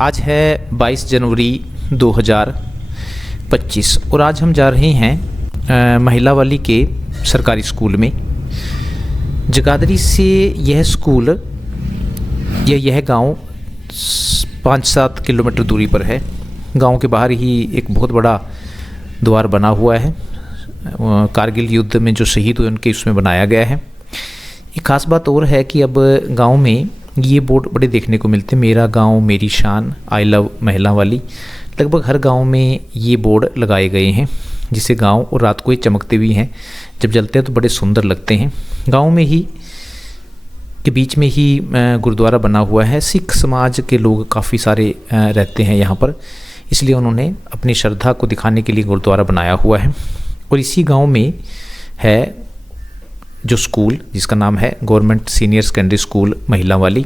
आज है 22 जनवरी 2025 और आज हम जा रहे हैं महिलावाली के सरकारी स्कूल में। जगाधरी से यह स्कूल यह गांव 5-7 किलोमीटर दूरी पर है। गांव के बाहर ही एक बहुत बड़ा द्वार बना हुआ है। कारगिल युद्ध में जो शहीद हुए उनके उसमें बनाया गया है। एक ख़ास बात और है कि अब गांव में ये बोर्ड बड़े देखने को मिलते हैं। मेरा गांव मेरी शान, आई लव महिलावाली। लगभग हर गांव में ये बोर्ड लगाए गए हैं, जिससे गांव और रात को ये चमकते भी हैं। जब जलते हैं तो बड़े सुंदर लगते हैं। गांव में ही के बीच में ही गुरुद्वारा बना हुआ है। सिख समाज के लोग काफ़ी सारे रहते हैं यहाँ पर, इसलिए उन्होंने अपनी श्रद्धा को दिखाने के लिए गुरुद्वारा बनाया हुआ है। और इसी गांव में है जो स्कूल जिसका नाम है government senior secondary school Mahilawali.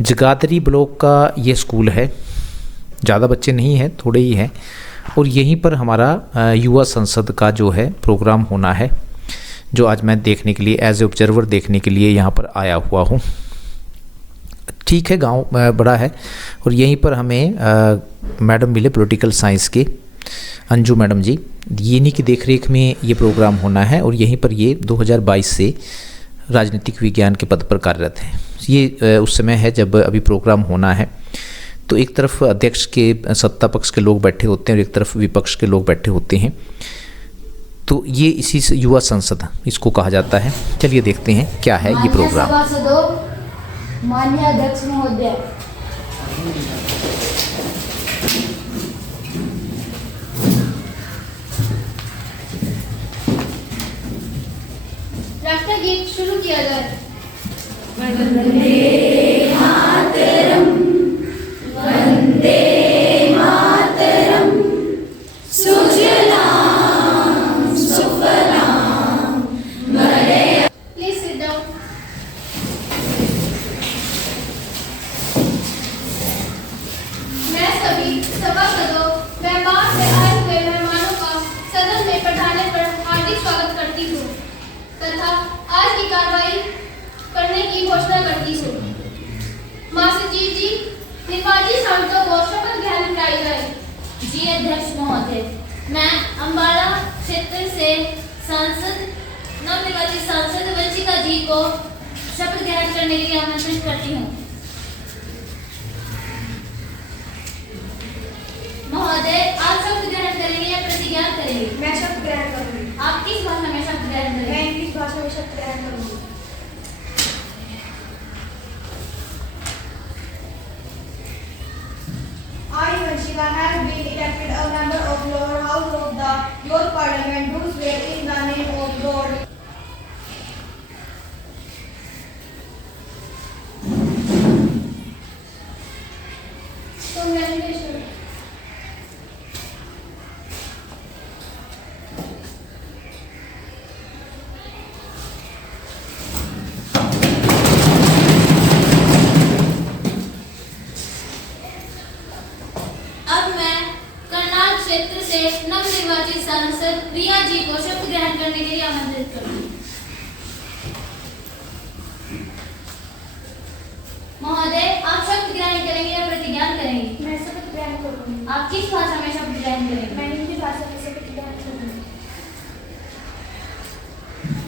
Jagadhri block का ये स्कूल है। ज़्यादा बच्चे नहीं हैं, थोड़े ही हैं। और यहीं पर हमारा युवा संसद का जो है प्रोग्राम होना है, जो आज मैं देखने के लिए एज ए ऑब्जर्वर देखने के लिए यहाँ पर आया हुआ हूँ। ठीक है, गांव बड़ा है और यहीं पर हमें मैडम मिले पॉलिटिकल साइंस के, अंजू मैडम जी। इन्हीं की देखरेख में ये प्रोग्राम होना है और यहीं पर ये 2022 से राजनीतिक विज्ञान के पद पर कार्यरत हैं। ये उस समय है जब अभी प्रोग्राम होना है। तो एक तरफ अध्यक्ष के सत्ता पक्ष के लोग बैठे होते हैं और एक तरफ विपक्ष के लोग बैठे होते हैं। तो ये इसी से युवा संसद इसको कहा जाता है। चलिए देखते हैं क्या है ये प्रोग्राम। माननीय अध्यक्ष महोदय, राष्ट्रगीत शुरू किया जाए। वंदे मातरम, वंदे मातरम, सुजलाम सुफलाम मलय। Please sit down. मैं सभी सभासदों व बाहर से आए हुए मेहमानों का सदन में पधारने पर हार्दिक स्वागत करती हूँ तथा आज की कार्रवाई करने की घोषणा करती हूँ। मासजी जी, निफाजी सांसदों को शपथ ग्रहण कराई जाए। जी अध्यक्ष महोदय, मैं अम्बाला क्षेत्र से सांसद नवनिर्वाचित सांसद वंशिका जी को शपथ ग्रहण करने के लिए आमंत्रित करती हूँ। महोदय, आप शपथ ग्रहण करेंगे या प्रतिज्ञा करेंगे? मैं शपथ ग्रहण करूंगी। आप किस भाषा में शपथ ग्रहण करेंगे? मैं इंग्लिश भाषा में शपथ ग्रहण करूंगी। I, Vanshika, have been elected a member of lower house of the Youth Parliament, do swear in the name of God. Congratulations. अब मैं करनाल क्षेत्र से नवनिर्वाचित सांसद प्रिया जी को शपथ ग्रहण करने के लिए आमंत्रित करूंगी। महोदय, आप शपथ ग्रहण करेंगे या प्रतिज्ञा करेंगे? मैं शपथ ग्रहण करूंगी। आप किस भाषा में शपथ ग्रहण करेंगे? मैं हिंदी भाषा में शपथ ग्रहण करूंगी।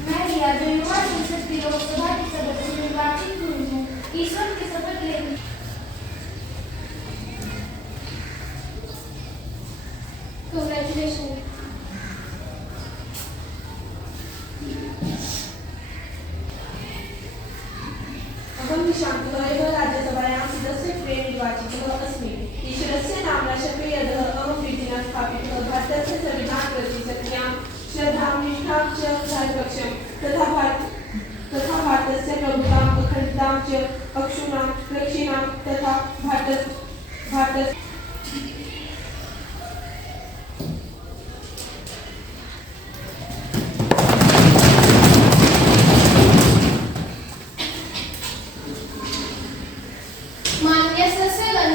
मैं रिया, जो युवा संसद की लोकसभा की सदस्य निर्वाचित हुई हूँ, ईश्वर की शपथ लेती। Congratulations. अहं शान्तुलयः राज्यसभायां सदस्यत्वेन निर्वाचितः अस्मि। ईश्वरस्य नाम्ना शपथे यतः अहं विधिना स्थापितः भारतस्य संविधानप्रति सत्यां श्रद्धां निष्ठां च धर्मपक्षं तथा भारतस्य प्रभुताम् अखण्डतां च अक्षुणां रक्षिणां तथा भारत माननीय सदस्यगण,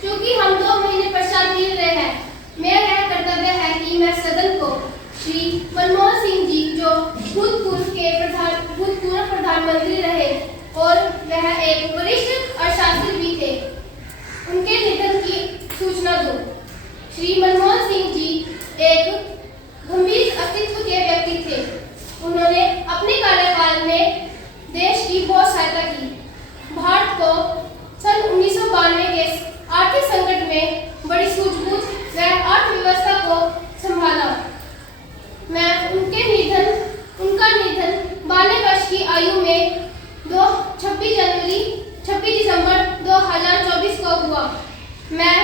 क्योंकि हम 2 महीने पश्चात मिल रहे हैं, मेरा यह कर्तव्य है कि मैं सदन को श्री मनमोहन सिंह जी, जो भूतपूर्व प्रधानमंत्री रहे और वह एक वरिष्ठ अर्थशास्त्री भी थे, उनके श्री मनमोहन सिंह जी एक गंभीर अस्तित्व के व्यक्ति थे। उन्होंने अपने कार्यकाल में देश की बहुत सहायता की। भारत को सन 1992 के आर्थिक संकट में बड़ी सूझबूझ व अर्थव्यवस्था को संभाला। उनका निधन 92 वर्ष की आयु में 26 दिसंबर 2024 को हुआ। मैं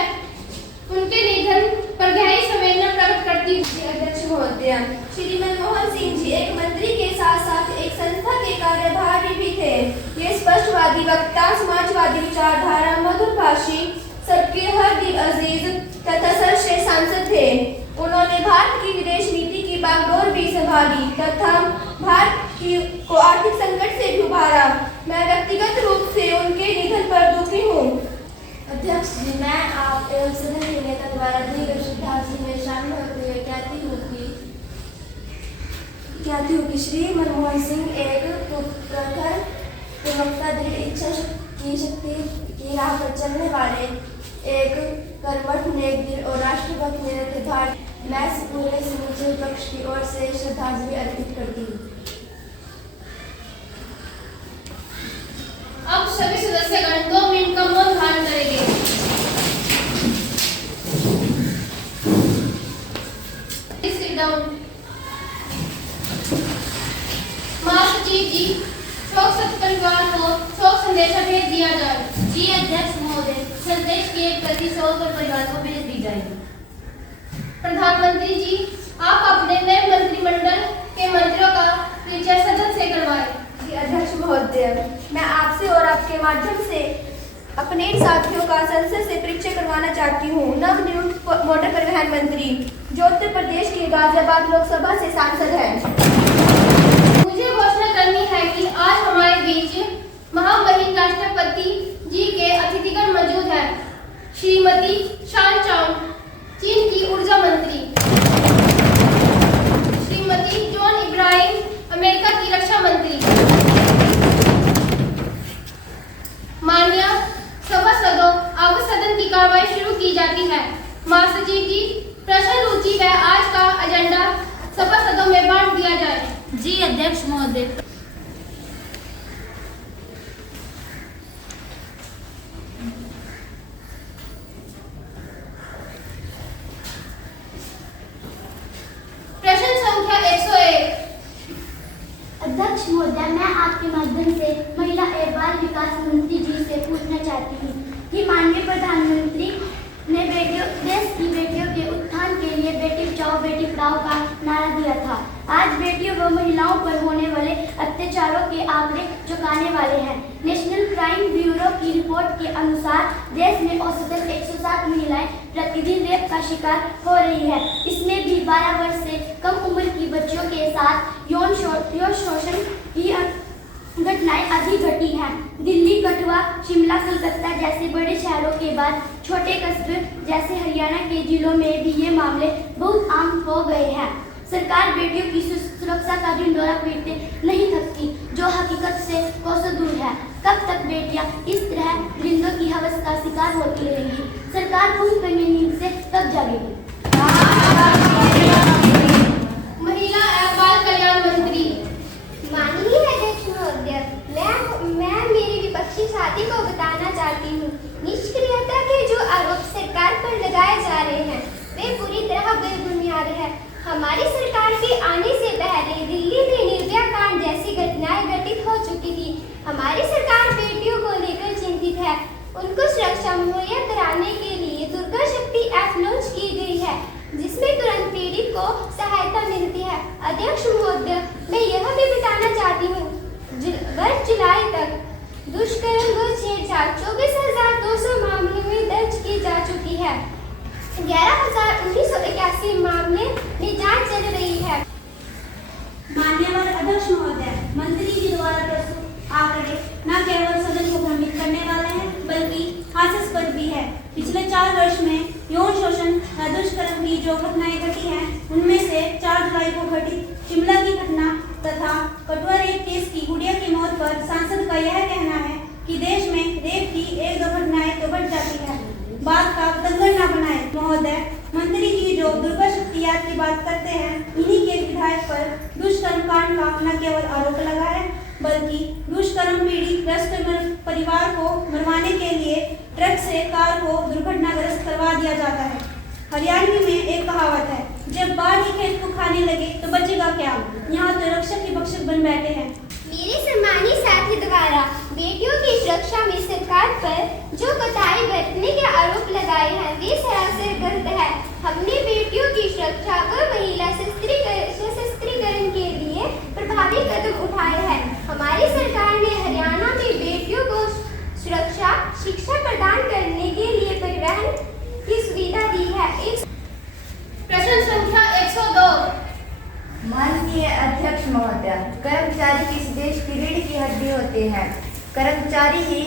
उनके निधन पर गहरी संवेदना प्रकट करती हूँ। अध्यक्ष महोदय, श्री मनमोहन सिंह जी एक मंत्री के साथ साथ एक संस्था के कार्यभारी भी थे। ये स्पष्टवादी वक्ता, समाजवादी विचारधारा, मधुरभाषी, सबके हर दिल अजीज तथा सर्वश्रेष्ठ सांसद थे। उन्होंने भारत की विदेश नीति की बागडोर भी संभाली तथा भारत को आर्थिक संकट से भी उबारा। मैं व्यक्तिगत रूप से उनके निधन पर दुखी हूँ। अध्यक्ष जी, मैं आप एवं सदन के नेता द्वारा दी गई श्रद्धांजलि में शामिल होते हुए कहती हूँ कि श्री मनमोहन सिंह एक प्रखर प्रवक्ता, दृढ़ इच्छा की शक्ति की राह पर चलने वाले एक कर्मठ, नेक दिल और राष्ट्रभक्त नेता थे। भारत मैं पूरे समूचे पक्ष की ओर से श्रद्धांजलि अर्पित करती हूँ। अब सभी सदस्यगण 2 मिनट का मौन धारण करेंगे। Please sit down। महासचिव जी, शोक परिवार को शोक संदेश भेज दिया जाए। जी अध्यक्ष महोदय, संदेश के प्रति शोक और परिवार को भेज दी जाएगी। प्रधानमंत्री जी, आप अपने नए मंत्रिमंडल के मंत्रियों का परिचय सदन से करवाएं। अध्यक्ष महोदय, मैं आपसे और आपके माध्यम से अपने इन साथियों का संसद से परिचय करवाना चाहती हूँ। नवनियुक्त मोटर परिवहन मंत्री जो उत्तर प्रदेश के गाजियाबाद लोकसभा से सांसद हैं। मुझे घोषणा करनी है कि आज हमारे बीच महामहिम राष्ट्रपति जी के अतिथिगण मौजूद हैं। श्रीमती शान चाउन, चीन की ऊर्जा मंत्री। श्रीमती जॉन इब्राहिम, अमेरिका की रक्षा मंत्री। माननीय सभासदों, अब सदन की कार्रवाई शुरू की जाती है। महासचिव जी, प्रश्न रुचि व आज का एजेंडा सभासदों में बांट दिया जाए। जी अध्यक्ष महोदय। प्रश्न संख्या 101। अध्यक्ष महोदय, मैं आपके माध्यम से महिला एवं बाल विकास मंत्री जी से पूछना चाहती हूँ कि माननीय प्रधानमंत्री ने देश की बेटियों के उत्थान के लिए बेटी बचाओ बेटी पढ़ाओ का नारा दिया था। आज बेटियों व महिलाओं पर होने वाले अत्याचारों के आंकड़े चौंकाने वाले हैं। नेशनल क्राइम ब्यूरो की रिपोर्ट के अनुसार देश में औसतन 107 महिलाएं प्रतिदिन रेप का शिकार हो रही है। इसमें भी 12 वर्ष से कम उम्र की बच्चियों के साथ यौन शोषण की घटनाएं अधिक घटी हैं। दिल्ली, कठुआ, शिमला, कलकत्ता जैसे बड़े शहरों के बाद छोटे कस्बे जैसे हरियाणा के जिलों में भी ये मामले बहुत आम हो गए हैं। सरकार बेटियों की सुरक्षा का ढिंढोरा पीटते नहीं थकती, जो हकीकत से कोसों दूर है। कब तक बेटियां इस तरह परिंदों की हवस का शिकार होती रहेंगी? सरकार पूरी तरह नींद से कब जागेगी? महिला एवं बाल कल्याण मंत्री। माननीय अध्यक्ष महोदय, मैं मेरी विपक्षी साथी को बताना चाहती हूँ, निष्क्रियता के जो आरोप सरकार पर लगाए जा रहे हैं वे पूरी तरह बेबुनियाद है। हमारी सरकार के आने से पहले दिल्ली में निर्भया कांड जैसी घटनाएं घटित हो चुकी थी। हमारी सरकार बेटियों को लेकर चिंतित है। उनको सुरक्षा मुहैया कराने के लिए दुर्गा शक्ति ऐप लॉन्च की गई है, जिसमें तुरंत पीड़ित को सहायता मिलती है। अध्यक्ष महोदय, मैं यह भी बताना चाहती हूँ, वर्ष जुलाई तक दुष्कर्म व छेड़छाड़ 24,200 मामलों में दर्ज की जा चुकी है। 11,981 मामले में जांच चल रही है। माननीय अध्यक्ष महोदय, मंत्री जी द्वारा प्रस्तुत आंकड़े न केवल सदन को भ्रमित करने वाले हैं बल्कि हास्यास्पद भी है। पिछले 4 वर्ष में यौन शोषण व दुष्कर्म की जो घटनाएं घटी हैं, उनमें से 4 जुलाई को घटित शिमला की घटना तथा कठुआ रेप केस की गुड़िया की मौत पर सांसद का यह कहना है कि देश में रेप की 1-2 घटनाएं तो घट जाती है, बात का बतंगड़ न बनाए। महोदय, मंत्री बात करते हैं, इन्हीं के विधायक पर दुष्कर्म कांड का न केवल आरोप लगा है, बल्कि दुष्कर्म पीड़ित ग्रस्त परिवार को मरवाने के लिए ट्रक से कार को दुर्घटनाग्रस्त करवा दिया जाता है। हरियाणवी में एक कहावत है, जब बाढ़ ही खेत को खाने लगे तो बचेगा क्या। यहाँ तो रक्षक ही भक्षक बन बैठे हैं। मेरे सम्मानित साथी द्वारा बेटियों की सुरक्षा में सरकार पर जो कोताही बरतने के आरोप लगाए हैं वे सरासर गलत है। हमने बेटियों की सुरक्षा व महिला सशस्त्रीकरण के लिए प्रभावी कदम उठाए हैं। हमारी सरकार ने हरियाणा में बेटियों को सुरक्षा शिक्षा प्रदान करने के लिए परिवहन की सुविधा दी है। प्रश्न संख्या 102। माननीय अध्यक्ष महोदय, कर्मचारी किसी देश की रीढ़ की हड्डी होते हैं। कर्मचारी ही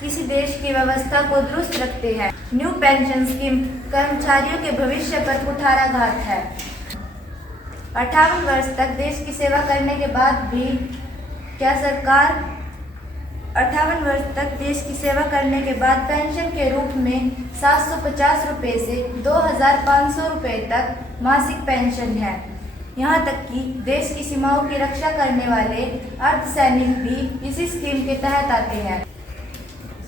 किसी देश की व्यवस्था को दुरुस्त रखते हैं। न्यू पेंशन स्कीम कर्मचारियों के भविष्य पर कुठाराघात है। 58 वर्ष तक देश की सेवा करने के बाद भी क्या सरकार 58 वर्ष तक देश की सेवा करने के बाद पेंशन के रूप में 750 रुपये से 2500 रुपये तक मासिक पेंशन है। यहाँ तक कि देश की सीमाओं की रक्षा करने वाले अर्धसैनिक भी इसी स्कीम के तहत आते हैं।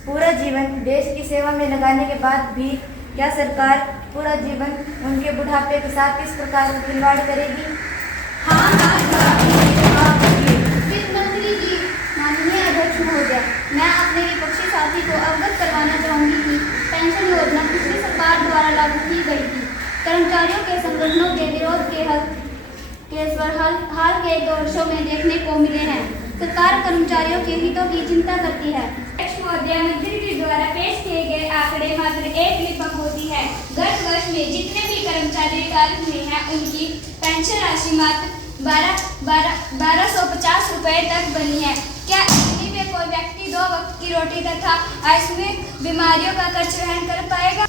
पूरा जीवन देश की सेवा में लगाने के बाद भी क्या सरकार पूरा जीवन उनके बुढ़ापे के साथ इस प्रकार का खिलवाड़ करेगी? वित्त मंत्री जी, माननीय अध्यक्ष महोदय, मैं अपने विपक्षी साथी को अवगत करवाना चाहूँगी कि पेंशन योजना पिछली सरकार द्वारा लागू की गई थी। कर्मचारियों के संगठनों के विरोध के स्वर हाल के 2 वर्षों में देखने को मिले हैं। सरकार कर्मचारियों के हितों की चिंता करती है। अध्यक्ष महोदय, मंत्री जी द्वारा पेश किए गए आंकड़े मात्र एक लिपक होती है। गत वर्ष में जितने भी कर्मचारी रिटायर हुए हैं उनकी पेंशन राशि मात्र 1250 रुपये तक बनी है। क्या स्थिति में कोई व्यक्ति 2 वक्त की रोटी तथा आकस्मिक बीमारियों का खर्च वहन कर पाएगा?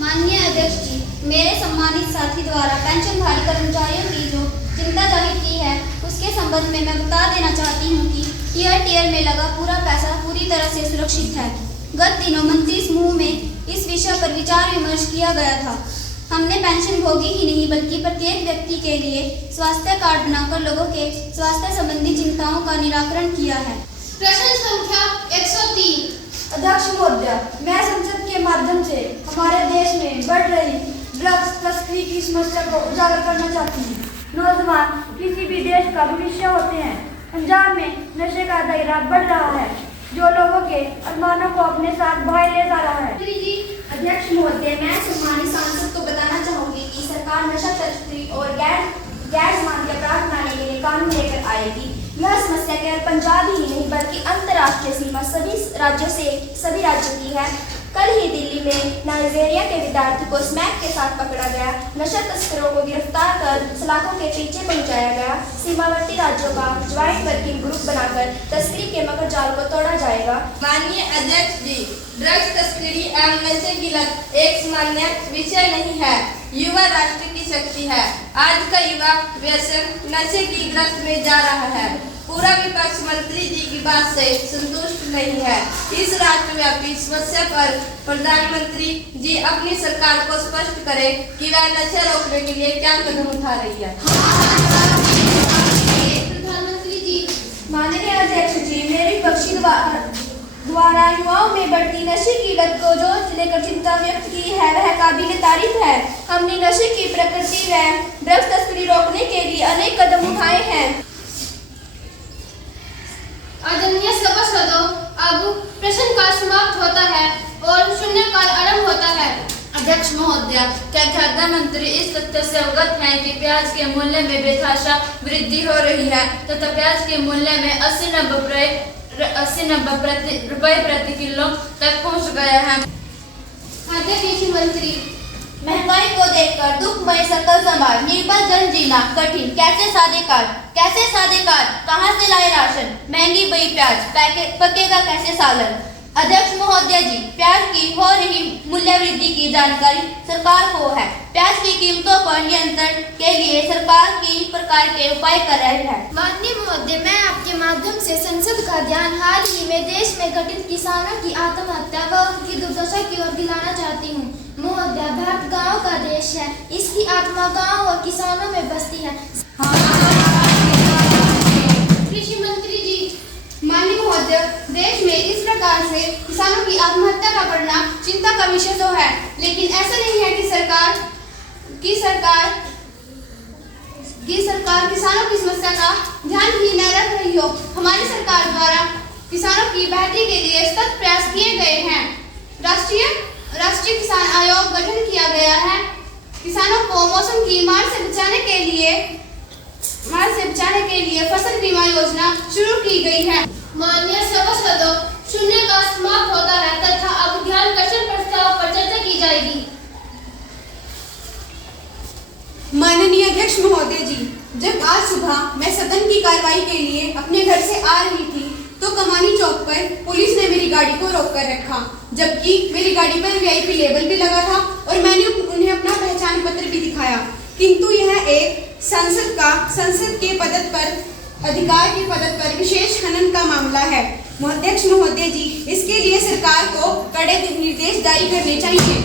माननीय अध्यक्ष जी, मेरे सम्मानित साथी द्वारा पेंशनधारी कर्मचारियों की जो चिंता जाहिर की है उसके संबंध में मैं बता देना चाहती हूँ कि टीयर में लगा पूरा पैसा पूरी तरह से सुरक्षित है। गत दिनों मंत्री समूह में इस विषय पर विचार विमर्श किया गया था। हमने पेंशन भोगी ही नहीं बल्कि प्रत्येक व्यक्ति के लिए स्वास्थ्य कार्ड बनाकर लोगों के स्वास्थ्य संबंधी चिंताओं का निराकरण किया है। प्रश्न संख्या 103। अध्यक्ष महोदय, मैं संसद के माध्यम से हमारे देश में बढ़ रही ड्रग्स तस्करी की समस्या को उजागर करना चाहती हूँ। नौजवान किसी भी देश का भविष्य होते हैं। पंजाब में नशे का दायरा बढ़ रहा है जो लोगों के अरमानों को अपने साथ भाई ले जा रहा है। अध्यक्ष महोदय, मैं सम्मानित सांसद को बताना चाहूंगी कि सरकार नशा तस्करी और गैर जमानती अपराध बनाने के लिए कानून लेकर आएगी। यह समस्या केवल पंजाब ही नहीं बल्कि अंतर्राष्ट्रीय सीमा सभी राज्यों की है। कल ही दिल्ली में नाइजीरिया के विद्यार्थी को स्मैक के साथ पकड़ा गया। नशा तस्करों को गिरफ्तार कर सलाखों के पीछे पहुंचाया गया। सीमावर्ती राज्यों का ज्वाइंट वर्किंग ग्रुप बनाकर तस्करी के मकर जाल को तोड़ा जाएगा। माननीय अध्यक्ष जी, ड्रग्स तस्करी एवं नशे की लत एक सामान्य विषय नहीं है। युवा राष्ट्र की शक्ति है। आज का युवा व्यसन नशे की ग्रस्त में जा रहा है। पूरा विपक्ष मंत्री जी की बात से संतुष्ट नहीं है। इस राष्ट्रव्यापी समस्या पर प्रधानमंत्री जी अपनी सरकार को स्पष्ट करें कि वह नशा रोकने के लिए क्या कदम उठा रही है। प्रधानमंत्री जी। माननीय अध्यक्ष जी, मेरे विपक्षी द्वारा युवाओं में बढ़ती नशे की लत को जो लेकर चिंता व्यक्त की है वह काबिल तारीफ है। हमने नशे की प्रकृति व ड्रग्स तस्करी रोकने के लिए अनेक कदम उठाए हैं। आदरणीय सभासदों, अब प्रश्नकाल समाप्त होता है और शून्यकाल आरंभ होता है। अध्यक्ष महोदय, क्या खाद्य मंत्री इस तथ्य से अवगत हैं कि प्याज के मूल्य में बेतहाशा वृद्धि हो रही है तथा प्याज के मूल्य में 80-90 रुपये प्रति किलो तक पहुंच गया है? खाद्य कृषि मंत्री। महंगाई को देखकर दुखमय सकल समाज, निर्बल जन जीना कठिन। कैसे सादे कार्ड, कहाँ से लाए राशन, महंगी बई प्याज, पकेगा कैसे सालन। अध्यक्ष महोदय जी, प्याज की हो रही मूल्य मूल्य वृद्धि की जानकारी सरकार को है। प्याज की कीमतों पर नियंत्रण के लिए सरकार कई प्रकार के उपाय कर रही है। माननीय महोदय, मैं आपके माध्यम से संसद का ध्यान हाल ही में देश में घटित किसानों की आत्महत्या व उनकी दुर्दशा की ओर दिलाना चाहती हूँ। महोदय, भारत गाँव का देश है, इसकी आत्मा गाँव और किसानों में बसती है। कृषि मंत्री जी, माननीय महोदय, देश में इस प्रकार से किसानों की आत्महत्या का बढ़ना चिंता का विषय तो है, लेकिन ऐसा नहीं है कि सरकार किसानों की समस्या का ध्यान ही न रख रही हो। हमारी सरकार द्वारा किसानों की बेहतरी के लिए सतत प्रयास किए गए हैं। राष्ट्रीय किसान आयोग गठन किया गया है। किसानों को मौसम की मार से बचाने के लिए फसल बीमा योजना शुरू की गई है। माननीय सभासदों, शून्यकाल समाप्त होता है तथा अब ध्यानाकर्षण प्रस्ताव पर चर्चा की जाएगी। माननीय अध्यक्ष महोदय जी, जब आज सुबह मैं सदन की कार्रवाई के लिए अपने घर से आ रही थी तो कमानी चौक पर पुलिस ने मेरी गाड़ी को रोक कर रखा, जबकि मेरी गाड़ी पर VIP लेबल भी लगा था और मैंने उन्हें अपना पहचान पत्र भी दिखाया, किंतु यह एक संसद के पद पर अधिकार के पद पर विशेष खनन का मामला है। अध्यक्ष महोदय जी, इसके लिए सरकार को कड़े निर्देश जारी करने चाहिए।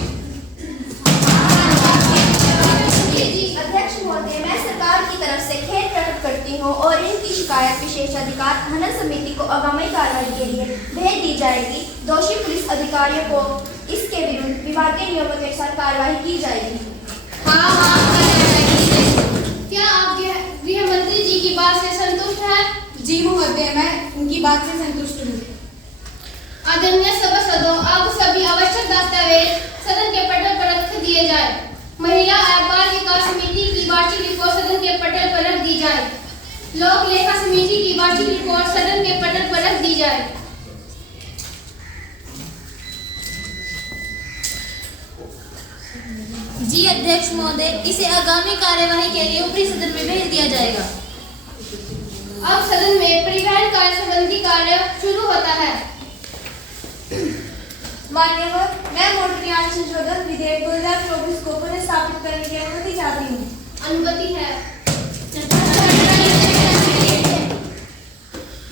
अध्यक्ष महोदय, मैं सरकार की तरफ से खेद प्रकट करती हूँ और इनकी शिकायत विशेष अधिकार खनन समिति को आगामी कार्रवाई के लिए भेज दी जाएगी। दोषी पुलिस अधिकारियों को इसके विरुद्ध विभागीय नियमों के अनुसार कार्रवाई की जाएगी। क्या आप गृह मंत्री जी की बात से संतुष्ट हैं? जी महोदय, मैं उनकी बात से संतुष्ट हूँ। आदरणीय सभासदों, अब सभी आवश्यक दस्तावेज सदन के पटल पर रख दिए जाए। महिला एवं बाल विकास समिति की वार्षिक रिपोर्ट सदन के पटल पर रख दी जाए। लोक लेखा समिति की वार्षिक रिपोर्ट सदन के पटल पर रख दी जाए। जी अध्यक्ष महोदय, इसे आगामी कार्यवाही के लिए ऊपरी सदन में भेज दिया जाएगा। अब सदन में परिवहन कार्य संबंधी कार्य शुरू होता है। मान्यवर, मैं मोटर यान संशोधन विधेयक 2024 को पुनः स्थापित करने की अनुमति चाहती हूँ। अनुमति है।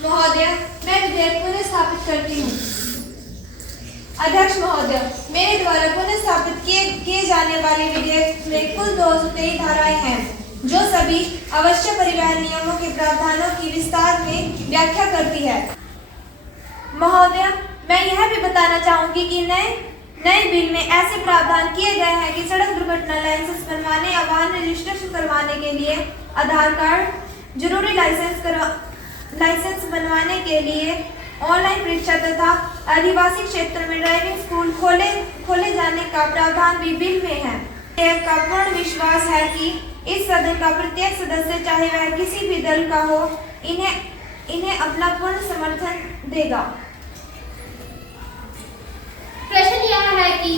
महोदय, मैं विधेयक पुनः स्थापित करती हूँ। अध्यक्ष महोदय, मेरे द्वारा पुनः स्थापित किए जाने वाले विधेयक में कुल 223 धाराएं हैं, जो सभी आवश्यक परिवहन नियमों के प्रावधानों की विस्तार में व्याख्या करती है। महोदय, मैं यह भी बताना चाहूंगी कि नए बिल में ऐसे प्रावधान किए गए हैं कि सड़क दुर्घटना लाइसेंस बनवाने या वाहन रजिस्ट्रेशन करवाने के लिए आधार कार्ड, जरूरी लाइसेंस बनवाने के लिए ऑनलाइन परीक्षा तथा आदिवासी क्षेत्र में ड्राइविंग स्कूल खोले जाने का प्रावधान भी बिल में है। यह का पूर्ण विश्वास है कि इस सदन का प्रत्येक सदस्य, चाहे वह किसी भी दल का हो, इन्हें अपना पूर्ण समर्थन देगा। प्रश्न यह है कि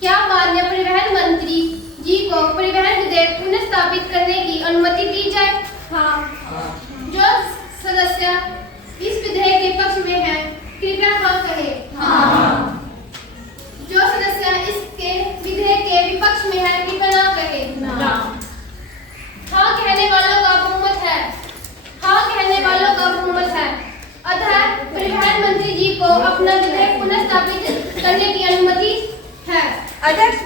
क्या माननीय परिवहन मंत्री जी को परिवहन विधेयक पुनः स्थापित करने की अनुमति दी जाए? हाँ। जो सदस्य इस विधेयक के पक्ष में हैं, कृपया हाँ कहें। हाँ। जो सदस्य इसके विधेयक के विपक्ष में हैं, कृपया ना कहें। हाँ कहने वालों का बहुमत है। हाँ कहने वालों का बहुमत है। अतः परिवहन मंत्री जी को अपना विधेयक पुनः स्थापित करने की अनुमति है। अध्यक्ष